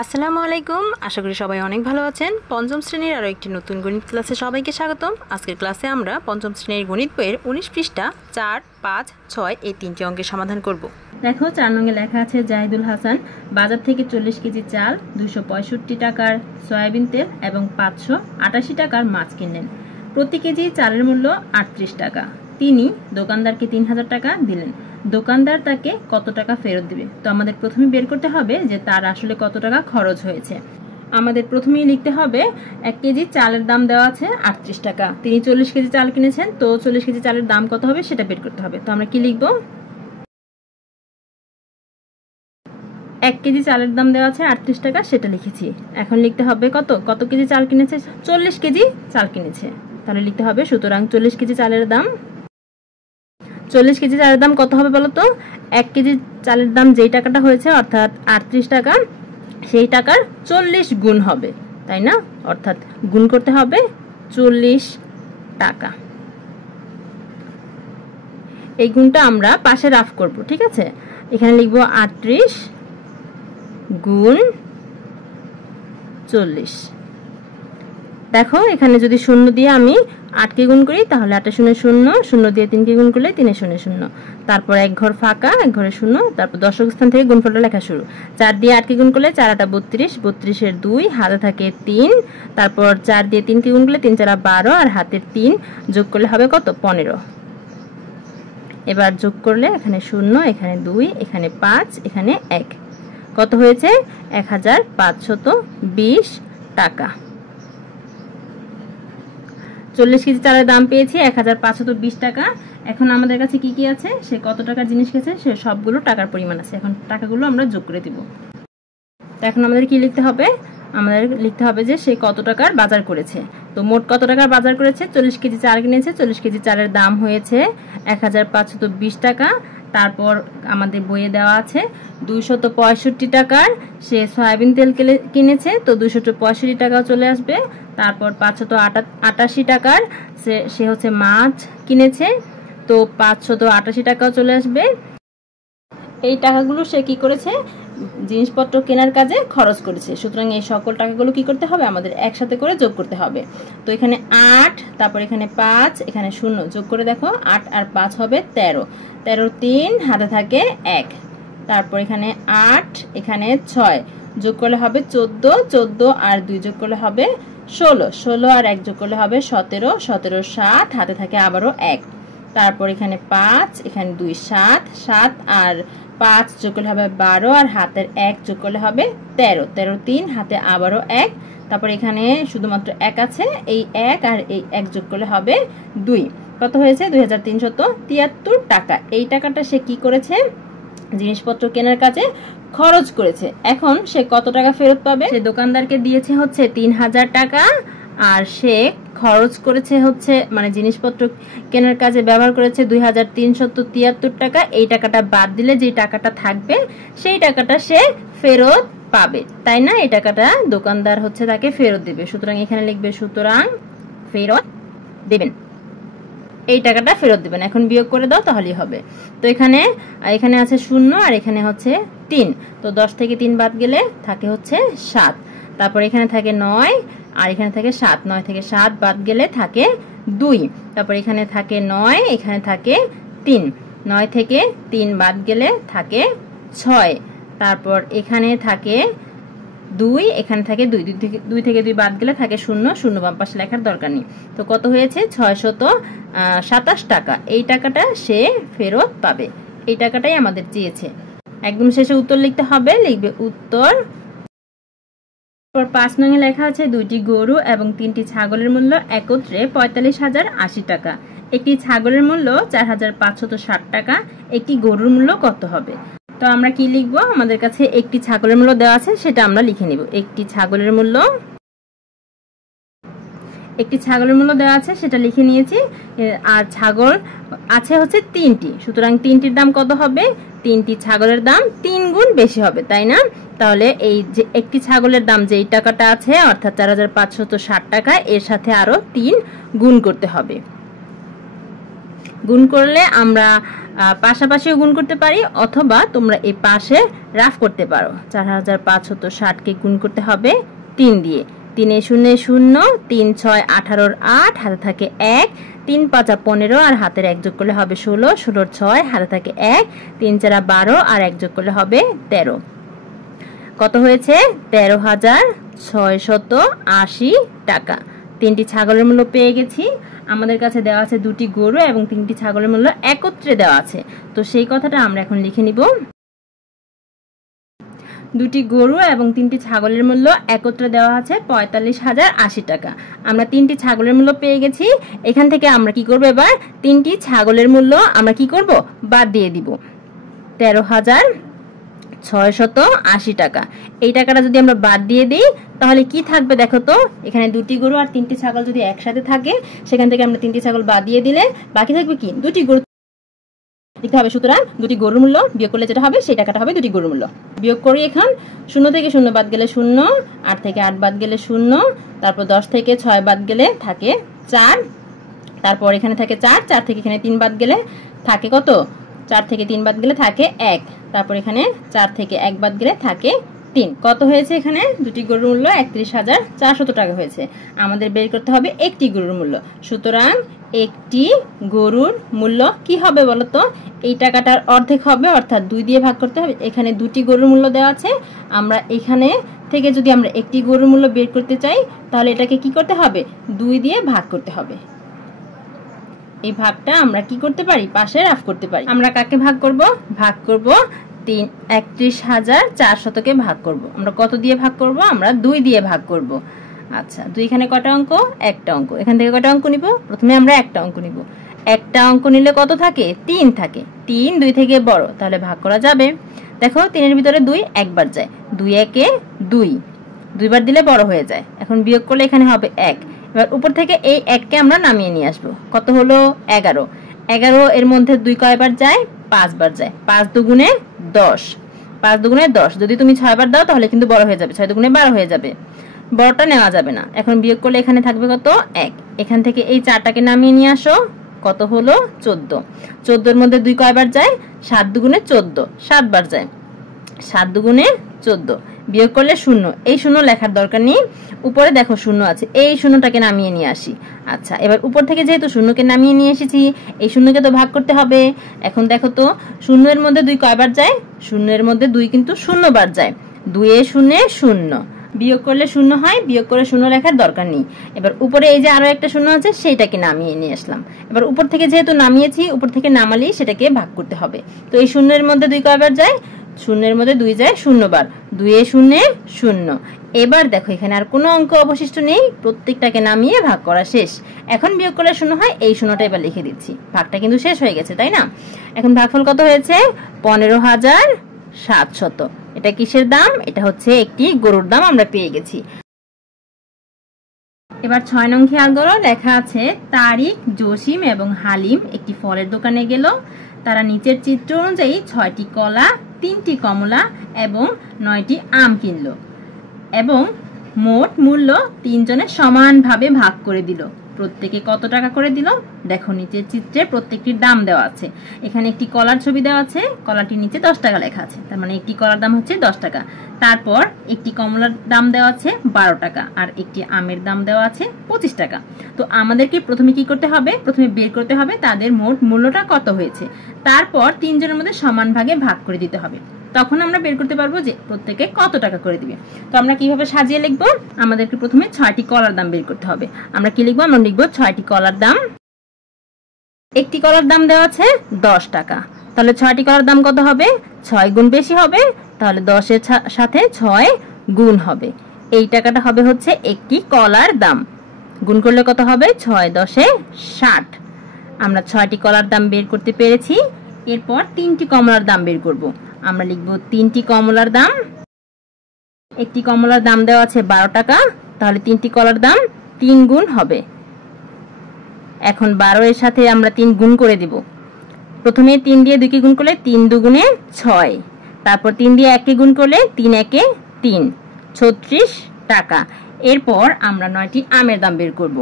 আসসালামু আলাইকুম। আশা করি সবাই অনেক ভালো আছেন। পঞ্চম শ্রেণীর আরও একটি নতুন গণিত ক্লাসে সবাইকে স্বাগতম। আজকের ক্লাসে আমরা পঞ্চম শ্রেণীর গণিত বইয়ের 19 পৃষ্ঠা 4, 5, 6 এই তিনটি অঙ্কের সমাধান করব। দেখো 4 নঙে লেখা আছে জাহিদুল হাসান বাজার থেকে 40 কেজি চাল, 265 টাকার সয়াবিন তেল এবং 588 টাকার মাছ কিনলেন। প্রতি কেজি চালের মূল্য 38 টাকা। তিনি দোকানদারকে 3000 টাকা দিলেন। দোকানদার তাকে কত টাকা ফেরত দিবে? তো আমাদের প্রথমে বের করতে হবে যে তার আসলে কত টাকা খরচ হয়েছে। আমাদের প্রথমেই লিখতে হবে 1 কেজি চালের দাম দেওয়া আছে 38 টাকা। তিনি 40 কেজি চাল কিনেছেন, তো 40 কেজি চালের দাম কত হবে সেটা বের করতে হবে। তো আমরা কি লিখব? 1 কেজি চালের দাম দেওয়া আছে 38 টাকা, সেটা লিখেছি। এখন লিখতে হবে কত কেজি চাল কিনেছে? 40 কেজি চাল কিনেছে। তাহলে লিখতে হবে সুতরাং 40 কেজি চালের দাম 40 কেজি চালের দাম কত হবে বলো তো? 1 কেজি চালের দাম যেই টাকাটা হয়েছে অর্থাৎ 38 টাকা, সেই টাকার 40 গুণ হবে, তাই না? অর্থাৎ গুণ করতে হবে 40 টাকা। এই গুণটা আমরা পাশে রাফ করব, ঠিক আছে? এখানে লিখব 38 গুণ 40। দেখো এখানে যদি শূন্য দিয়ে আমি 8 কে গুণ করি তাহলে 8 শূন্য শূন্য, শূন্য দিয়ে 3 কে গুণ করলে 3 শূন্য শূন্য, তারপর এক ঘর ফাঁকা, এক ঘরে শূন্য, তারপর দশক স্থান থেকে গুণফলটা লেখা শুরু। 4 দিয়ে 8 কে গুণ করলে 4 8 32, 32 এর 2, হাতে থাকে 3, তারপর 4 দিয়ে 3 কে গুণ করলে 3 4 12 আর হাতের 3 যোগ করলে হবে কত? 15। এবার যোগ করলে এখানে শূন্য, এখানে 2, এখানে 5, এখানে 1, কত হয়েছে? 1520 টাকা। 40 কেজি চালের দাম পেয়েছি 1520 টাকা। এখন আমাদের কাছে কি কি আছে? সে কত টাকার জিনিস কিনেছে সে সবগুলো টাকার পরিমাণ আছে। এখন টাকাগুলো আমরা যোগ করে দিব। তো এখন আমাদের কি লিখতে হবে? আমাদের লিখতে হবে যে সে কত টাকার বাজার করেছে। তো মোট কত টাকার বাজার করেছে? 40 কেজি চাল কিনেছে, 40 কেজি চালের দাম হয়েছে 1520 টাকা। তারপর আমাদের বইয়ে দেওয়া আছে 265 টাকার সে সয়াবিন তেল কিনেছে, তো 265 টাকাও চলে আসবে। তারপর 588 টাকার সে হচ্ছে মাছ কিনেছে, তো 588 টাকাও চলে আসবে। এই টাকাগুলো সে কি করেছে? জিনিসপত্র কেনার কাজে খরচ করেছে। সুতরাং এই সকল টাকাগুলো কি করতে হবে? আমাদের একসাথে করে যোগ করতে হবে। তো এখানে 8, তারপর এখানে 5, এখানে 0, যোগ করে দেখো 8 আর 5 হবে 13, 13 3, হাতে থাকে 1, তারপর এখানে 8, এখানে 6, যোগ করলে হবে 14, 14 আর 2 যোগ করলে হবে 16, 16 আর 1 যোগ করলে হবে 17, 17 7, হাতে থাকে আবারও 1, তারপর এখানে 5, এখানে 2 7, 7 আর 5 যোগ করলে হবে 12 আর হাতের 1 যোগ করলে হবে 13, 13 3, হাতে আবারও 1, তারপর এখানে শুধুমাত্র 1 আছে, এই 1 আর এই 1 যোগ করলে হবে 2, কত হয়েছে? 2373 টাকা। এই টাকাটা সে কি করেছে? জিনিসপত্র কেনার কাজে খরচ করেছে। এখন সে কত টাকা ফেরত পাবে? সে দোকানদারকে দিয়েছে হচ্ছে 3000 টাকা, আর সে খরচ করেছে হচ্ছে মানে জিনিসপত্র কেনার কাজে ব্যবহার করেছে 2373 টাকা। এই টাকাটা বাদ দিলে যে টাকাটা থাকবে সেই টাকাটা সে ফেরত পাবে, তাই না? এই টাকাটা দোকানদার হচ্ছে তাকে ফেরত দিবে। সুতরাং এখানে লিখবে সুতরাং ফেরত দেবেন, এই টাকাটা ফেরত দিবেন। এখন বিয়োগ করে দাও তাহলেই হবে। তো এখানে আছে 0 আর এখানে হচ্ছে 3, তো 10 থেকে 3 বাদ গেলে থাকে হচ্ছে 7, তারপর এখানে থাকে 9 আর এখানে থাকে 7, 9 থেকে 7 বাদ গেলে থাকে 2, তারপর এখানে থাকে 9, এখানে থাকে 3, 9 থেকে 3 বাদ গেলে থাকে 6, তারপর এখানে থাকে 2, এখানে থাকে 2 থেকে 2 বাদ গেলে থাকে 0, 0 বাম পাশে লেখার দরকার নেই। তো কত হয়েছে? 627 টাকা। এই টাকাটা সে ফেরত পাবে। এই টাকাটাই আমাদের চেয়েছে। একদম শেষে উত্তর লিখতে হবে, লিখবে উত্তর। 5 নঙে লেখা আছে 2টি গরু এবং 3টি ছাগলের মূল্য একত্রে 45,080 টাকা। একটি ছাগলের মূল্য 4560 টাকা। একটি গরুর মূল্য কত হবে? তো আমরা কি লিখবো? আমাদের কাছে একটি ছাগলের মূল্য দেওয়া আছে, সেটা আমরা লিখে নিব। একটি ছাগলের মূল্য দেওয়া আছে, সেটা লিখে নিয়েছি। আর ছাগল আছে হচ্ছে 3টি, সুতরাং 3টির দাম কত হবে? 3টি ছাগলের দাম 3 গুণ বেশি হবে, তাই না? তাহলে এই যে একটি ছাগলের দাম যেই টাকাটা আছে অর্থাৎ 4560 টাকা, এর সাথে আরো 3 গুণ করতে হবে। গুণ করলে আমরা পাশাপাশিও গুণ করতে পারি, অথবা তোমরা এই পাশে রাফ করতে পারো। 4560কে গুণ করতে হবে 3 দিয়ে। 3 এ 0 0, 3 6 18 8, হাতে থাকে 1, 3 5 15 আর হাতের 1 যোগ করলে হবে 16, 16 6, হাতে থাকে 1, 3 4 12 আর 1 যোগ করলে হবে 13। কত হয়েছে? 13,680 টাকা। 3টি ছাগলের মূল্য পেয়ে গেছি। আমাদের কাছে দেওয়া আছে 2টি গরু এবং 3টি ছাগলের মূল্য একত্রে দেওয়া আছে। তো সেই কথাটা আমরা এখন লিখে নিব। 2টি গরু এবং 3টি ছাগলের মূল্য একত্রে দেওয়া আছে 45,080 টাকা। আমরা 3টি ছাগলের মূল্য পেয়ে গেছি। এখান থেকে আমরা কি করব? এবার 3টি ছাগলের মূল্য আমরা কি করব? বাদ দিয়ে দিব। 13,680 টাকা। এই টাকাটা যদি আমরা বাদ দিয়ে দিই তাহলে কি থাকবে দেখো তো। এখানে 2টি গরু আর 3টি ছাগল যদি একসাথে থাকে, সেখান থেকে আমরা 3টি ছাগল বাদ দিয়ে দিলে বাকি থাকবে কি? 2টি গরু লিখতে হবে। সুতরাং 2টি গরুর মূল্য বিয়োগ করলে যেটা হবে সেই টাকাটা হবে 2টি গরুর মূল্য। বিয়োগ করি এখন। 0 থেকে 0 বাদ গেলে 0, 8 থেকে 8 বাদ গেলে 0, তারপর 10 থেকে 6 বাদ গেলে থাকে 4, তারপর এখানে থাকে 4, 4 থেকে এখানে 3 বাদ গেলে থাকে কত? 4 থেকে 3 বাদ গেলে থাকে 1, তারপর এখানে 4 থেকে 1 বাদ গেলে থাকে 3। কত হয়েছে? এখানে 2টি গরুর মূল্য 31,400 টাকা হয়েছে। আমাদের বের করতে হবে একটি গরুর মূল্য। সুতরাং একটি গরুর মূল্য কি হবে বলতো? এই টাকাটার অর্ধেক হবে, অর্থাৎ 2 দিয়ে ভাগ করতে হবে। এখানে 2টি গরুর মূল্য দেওয়া আছে। আমরা এখানে থেকে যদি আমরা একটি গরুর মূল্য বের করতে চাই তাহলে এটাকে কি করতে হবে? 2 দিয়ে ভাগ করতে হবে। এই ভাগটা আমরা কি করতে পারি? পাশে রাফ করতে পারি। আমরা কাকে ভাগ করব? ভাগ করব 31,400কে ভাগ করব। আমরা কত দিয়ে ভাগ করব? আমরা 2 দিয়ে ভাগ করব। আচ্ছা, 2 এখানে কটা অঙ্ক? একটা অঙ্ক। এখান থেকে কটা অঙ্ক নিব? প্রথমে আমরা একটা অঙ্ক নিব। একটা অঙ্ক নিলে কত থাকে? 3 থাকে। 3 2 থেকে বড়, তাহলে ভাগ করা যাবে। দেখো 3 এর ভিতরে 2 একবার যায়। 2 একে 2, 2 বার দিলে বড় হয়ে যায়। এখন বিয়োগ করলে এখানে হবে 1। এবার উপর থেকে এই 1কে আমরা নামিয়ে নিয়ে আসবো। কত হলো? 11। 11 এর মধ্যে 2 কয়বার যায়? 5 বার যায়। 5 দুগুণে 10, 5 দুগুণে 10। যদি তুমি 6 বার দাও তাহলে কিন্তু বড় হয়ে যাবে। 6 দুগুণে 12 হয়ে যাবে। বড়টা নেওয়া যাবে না। এখন বিয়োগ করলে এখানে থাকবে কত? 1। এখান থেকে এই 4টাকে নামিয়ে নিয়ে আসো। কত হলো? 14। 14 এর মধ্যে 2 কয়বার যায়? 7 দুগুণে 14, 7 বার যায়। 7 দুগুণে 14। বিয়োগ করলে 0। এই 0 লেখার দরকার নেই। উপরে দেখো 0 আছে, এই 0টাকে নামিয়ে নিয়ে আসি। আচ্ছা, এবার উপর থেকে যেহেতু 0কে নামিয়ে নিয়ে এসেছি, এই 0কে তো ভাগ করতে হবে। এখন দেখো তো 0 এর মধ্যে 2 কয়বার যায়? 0 এর মধ্যে 2 কিন্তু 0 বার যায়। 2 এ 0 0। বিয়োগ করলে 0 হয়। বিয়োগ করে 0 লেখার দরকার নেই। এবার উপরে এই যে আরো একটা 0 আছে, সেইটাকে নামিয়ে নিয়ে আসলাম। এবার উপর থেকে যেহেতু নামিয়েছি, উপর থেকে নামালেই সেটাকে ভাগ করতে হবে। তো এই 0 এর মধ্যে 2 কয়বার যায়? 0 এর মধ্যে 2 যায় 0 বার। 2 এ 0 0। এবার দেখো এখানে আর কোনো অঙ্ক অবশিষ্ট নেই। প্রত্যেকটাকে নামিয়ে ভাগ করা শেষ। এখন বিয়োগ করলে 0 হয়। এই 0টা এবার লিখে দিচ্ছি। ভাগটা কিন্তু শেষ হয়ে গেছে, তাই না? এখন ভাগফল কত হয়েছে? 15,700। এটা কিসের দাম? এটা হচ্ছে একটি গরুর দাম আমরা পেয়ে গেছি। এবার 6 নং খেয়াল করো। লেখা আছে তারিক, জসিম এবং হালিম একটি ফলের দোকানে গেল। তারা নিচের চিত্র অনুযায়ী 6টি কলা, 3টি কমলা এবং 9টি আম কিনলো এবং মোট মূল্য 3 জনে সমানভাবে ভাগ করে দিল। প্রত্যেকে কত টাকা করে দিল? দেখো নিচের চিত্রে প্রত্যেকটির দাম দেওয়া আছে। এখানে একটি কলার ছবি দেওয়া আছে। কলাটির নিচে 10 টাকা লেখা আছে, তার মানে একটি কলার দাম হচ্ছে 10 টাকা। তারপর একটি কমলার দাম দেওয়া আছে 12 টাকা আর একটি আমের দাম দেওয়া আছে 25 টাকা। তো আমাদেরকে প্রথমে কি করতে হবে? প্রথমে বের করতে হবে তাদের মোট মূল্যটা কত হয়েছে। তারপর 3 জনের মধ্যে সমান ভাগে ভাগ করে দিতে হবে। তখন আমরা বের করতে পারবো যে প্রত্যেকে কত টাকা করে দিবে। তো আমরা কিভাবে সাজিয়ে লিখব? আমাদেরকে প্রথমে 6টি কলার দাম বের করতে হবে। আমরা কি লিখবো? আমরা লিখবো 6টি কলার দাম। একটি কলার দাম দেওয়া আছে 10 টাকা। তাহলে 6টি কলার দাম কত হবে? 6 গুণ বেশি হবে। তাহলে 10 এর সাথে 6 গুণ হবে। এই টাকাটা হবে হচ্ছে একটি কলার দাম। গুণ করলে কত হবে? 6 10 এ 60। আমরা 6টি কলার দাম বের করতে পেরেছি। এরপর 3টি কমলার দাম বের করব। আমরা লিখব 3টি কমলার দাম। একটি কমলার দাম দেওয়া আছে 12 টাকা। তাহলে 3টি কলার দাম 3 গুণ হবে। এখন 12 এর সাথে আমরা 3 গুণ করে দিব। প্রথমে 3 দিয়ে 2 কে গুণ করলে 3 দুগুণে 6। তারপর 3 দিয়ে 1 কে গুণ করলে 3 একে 3, 36 টাকা। এরপর আমরা 9টি আমের দাম বের করব।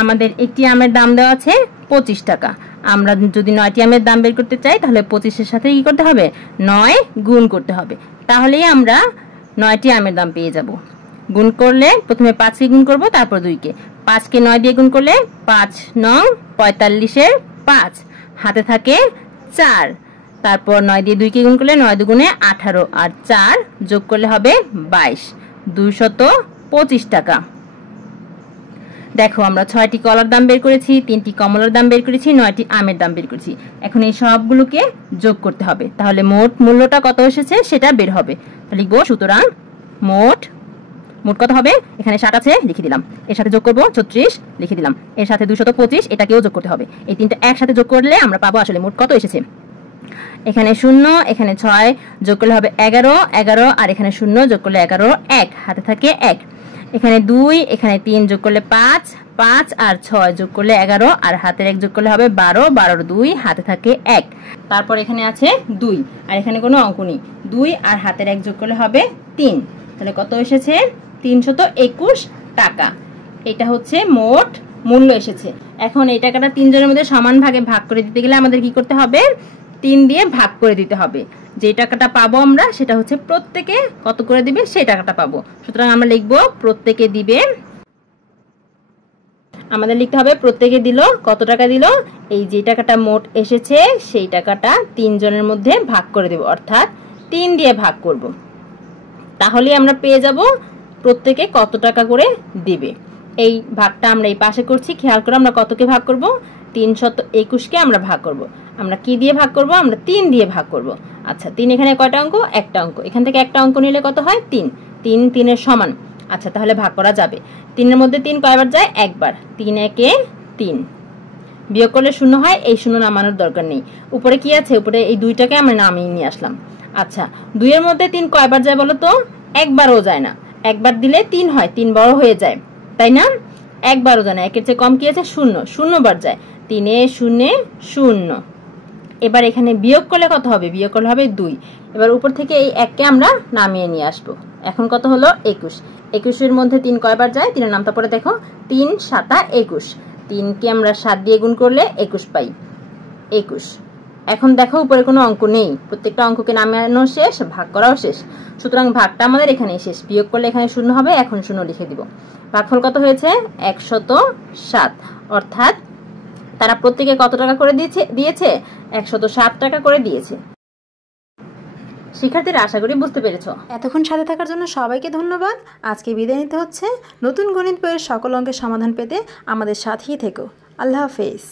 আমাদের একটি আমের দাম দেওয়া আছে 25 টাকা। আমরা যদি 9টি আমের দাম বের করতে চাই তাহলে 25-এর সাথে কি করতে হবে, 9 গুণ করতে হবে, তাহলেই আমরা 9টি আমের দাম পেয়ে যাব। গুণ করলে প্রথমে 5কে গুণ করব, তারপর 2কে। 5কে 9 দিয়ে গুণ করলে 5 9 45-এর 5, হাতে থাকে 4, তারপর 9 দিয়ে 2কে গুণ করলে 9 দুগুণে 18, আর 4 যোগ করলে হবে 22, 225 টাকা। দেখো আমরা 6টি কলার দাম বের করেছি, 3টি কমলার দাম বের করেছি, 9টি আমের দাম বের করেছি। এখন এই সবগুলোকে যোগ করতে হবে, তাহলে মোট মূল্যটা কত এসেছে সেটা বের হবে। লিখবো সুতরাং মোট কত হবে, এখানে 60 আছে লিখে দিলাম, এর সাথে যোগ করব 36 লিখে দিলাম, এর সাথে 225 এটাকেও যোগ করতে হবে। এই তিনটা একসাথে যোগ করলে আমরা পাবো আসলে মোট কত এসেছে। এখানে 0, এখানে 6 যোগ করলে হবে 11, আর এখানে 0 যোগ করলে 11, 1 হাতে থাকে 1। এখানে 2, এখানে 3 যোগ করলে 5, আর 6 যোগ করলে 11, আর হাতের 1 যোগ করলে হবে 12, 12 2 হাতে থাকে 1। তারপর এখানে আছে 2, আর এখানে কোনো অঙ্ক নেই, 2 আর হাতের 1 যোগ করলে হবে 3, তাহলে কত এসেছে 321 টাকা। এটা হচ্ছে মোট মূল্য এসেছে। এখন এই টাকাটা 3 জনের মধ্যে সমান ভাগে ভাগ করে দিতে গেলে আমাদের কি করতে হবে, 3 দিয়ে ভাগ করে দিতে হবে। যে টাকাটা পাবো আমরা সেটা হচ্ছে প্রত্যেকে কত করে দিবে সেই টাকাটা পাবো। সুতরাং আমরা লিখবো প্রত্যেকে দিবে, আমাদের লিখতে হবে প্রত্যেকে দিল কত টাকা দিল, এই যে টাকাটা মোট এসেছে সেই টাকাটা 3 জনের মধ্যে ভাগ করে দেব, অর্থাৎ 3 দিয়ে ভাগ করব, তাহলে আমরা পেয়ে যাব প্রত্যেকে কত টাকা করে দিবে। এই ভাগটা আমরা এই পাশে করছি, খেয়াল করে আমরা কতকে ভাগ করব, 321কে আমরা ভাগ করব। আমরা কি দিয়ে ভাগ করব, আমরা 3 দিয়ে ভাগ করব। আচ্ছা 3 এখানে কয়টা অঙ্ক, একটা অঙ্ক, এখান থেকে একটা অঙ্ক নিলে কত হয় 3, 3 3-এর সমান। আচ্ছা তাহলে ভাগ করা যাবে। 3-এর মধ্যে 3 কয়বার যায়, একবার, 3 একে 3, বিয়োগ করলে 0 হয়, এই 0 নামানোর দরকার নেই। উপরে কি আছে, উপরে এই 2টাকে আমরা নামিয়ে নিয়ে আসলাম। আচ্ছা 2-এর মধ্যে 3 কয়বার যায় বলো তো, একবারও যায় না, একবার দিলে 3 হয়, 3 বড় হয়ে যায়, তাই না, একবারও যায় না, একের চেয়ে কম কি আছে 0, 0 বার যায়, 3 0 0। এবার এখানে বিয়োগ করলে কত হবে, বিয়োগ করলে হবে 2। এবার উপর থেকে এই 1কে আমরা নামিয়ে নিয়ে আসবো। এখন কত হলো 21, 21-এর মধ্যে 3 কয়বার যায়, 3-এর নামটা পরে দেখো, 3 7 21, 3কে আমরা 7 দিয়ে গুণ করলে 21 পাই, 21। এখন দেখো উপরে কোনো অঙ্ক নেই, প্রত্যেকটা অঙ্ককে নামানো শেষ, ভাগ করাও শেষ, সুতরাং ভাগটা আমাদের এখানেই শেষ। বিয়োগ করলে এখানে 0 হবে, এখন 0 লিখে দিব। ভাগফল কত হয়েছে 107, অর্থাৎ তারা প্রত্যেকে কত টাকা করে দিয়েছে 107 টাকা করে দিয়েছে। শিক্ষার্থীরা আশা করি বুঝতে পেরেছো। এতক্ষণ সাথে থাকার জন্য সবাইকে ধন্যবাদ। আজকে বিদায় নিতে হচ্ছে। নতুন গণিত বইয়ের সকল অঙ্কের সমাধান পেতে আমাদের সাথেই থেকো। আল্লাহ হাফেজ।